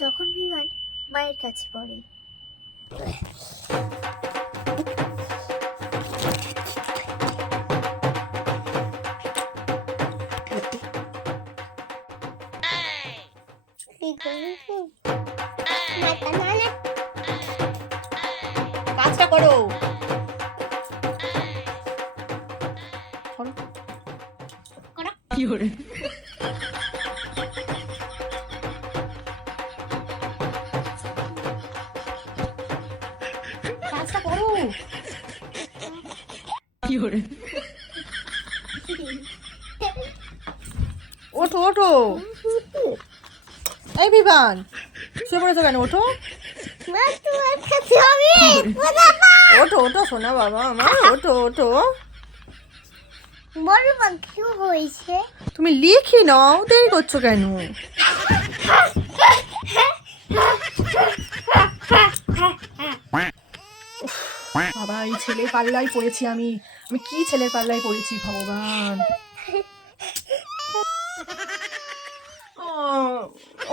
যখন বিমান মায়ের কাছে পড়ে। কাজটা করো। কাজটা করো ওঠো ওঠো। এই বিমান শুয়ে পড়েছো কেন? ওঠো। ওঠো ওঠো শোনা বাবা আমার ওঠো ওঠো। তুমি লিখি নাও দেরি করছ কেন বাবা এই ছেলে পাল্লাই পড়েছি আমি। আমি কি ছেলের পাল্লাই পড়েছি, ভগবান?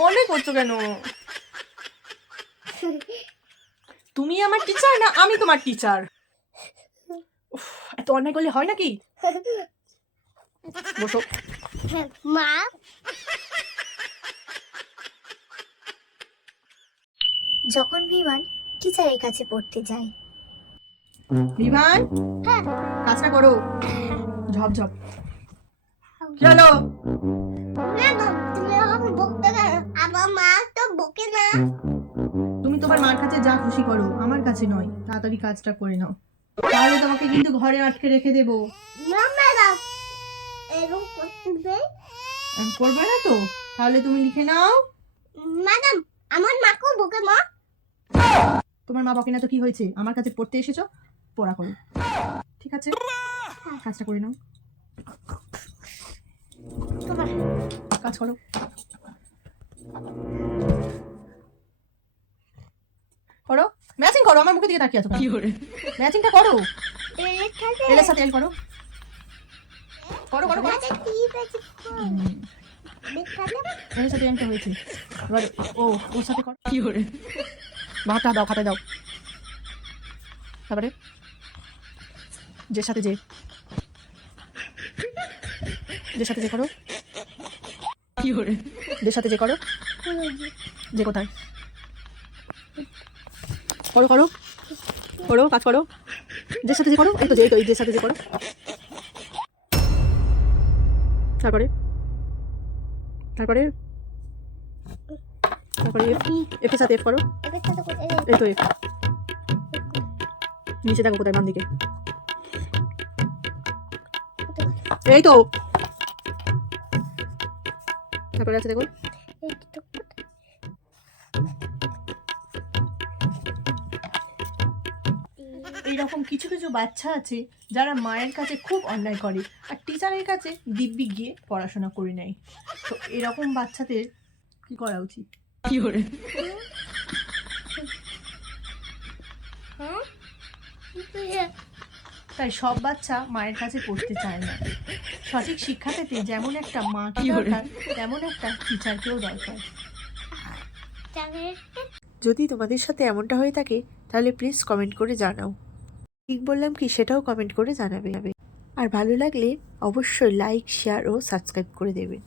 অনেক করছ কেন? তুমি আমার টিচার না আমি তোমার টিচার এত অন্যায় করলে হয় নাকি? বসো। মা? যখন বিমান টিচারের কাছে পড়তে যায় বিমান কাজটা করো। ঝপ ঝপ। কি হলো? তুমি তোমার মার কাছে যা খুশি করো আমার কাছে নয়। তাড়াতাড়ি কাজটা করে নাও। তাহলে তোমাকে কিন্তু ঘরে আটকে রেখে দেবো। করবে না তো? তাহলে তুমি লিখে নাও। ম্যাডাম আমার মাকেও বকে মা। তোমার মা বকে না তো কি হয়েছে? আমার কাছে পড়তে এসেছ? পড়া করো। ঠিক আছে? কাজটা করে নাও। কাজ করো। করো। ম্যাচিং করো আমার মুখের দিকে তাকিয়ে আছো কি করে? ম্যাচিংটা করো। এলের সাথে এল করো। করো করো করো। এলের সাথে এমটা হয়েছে। এবার ও ওর সাথে করো। কি করে? বাটা দাও খাতা দাও। তারপরে? যে সাথে যে যে সাথে যে করো। কি করে যে সাথে যে করো। যে কোথায়? করো করো। করো কাজ করো। যে সাথে যে করো এই তো যে এই যে সাথে যে করো। তারপরে? তারপরে? তারপরে এফ এফের সাথে এফ করো। এই তো এফ নিচে দেখো কোথায় বাম দিকে। এই তো তারপরে আছে দেখো এইরকম কিছু কিছু বাচ্চা আছে যারা মায়ের কাছে খুব অন্যায় করে আর টিচারের কাছে দিব্যি গিয়ে পড়াশোনা করে নেয়। তো এরকম বাচ্চাদের কি করা উচিত? কি করে? তাই সব বাচ্চা মায়ের কাছে পড়তে চায় না। সঠিক শিক্ষা পেতে যেমন একটা মাকে দরকার তেমন একটা টিচারকেও দরকার। যদি তোমাদের সাথে এমনটা হয়ে থাকে তাহলে প্লিজ কমেন্ট করে জানাও। ঠিক বললাম কি সেটাও কমেন্ট করে জানাবে। আর ভালো লাগলে অবশ্যই লাইক শেয়ার ও সাবস্ক্রাইব করে দেবেন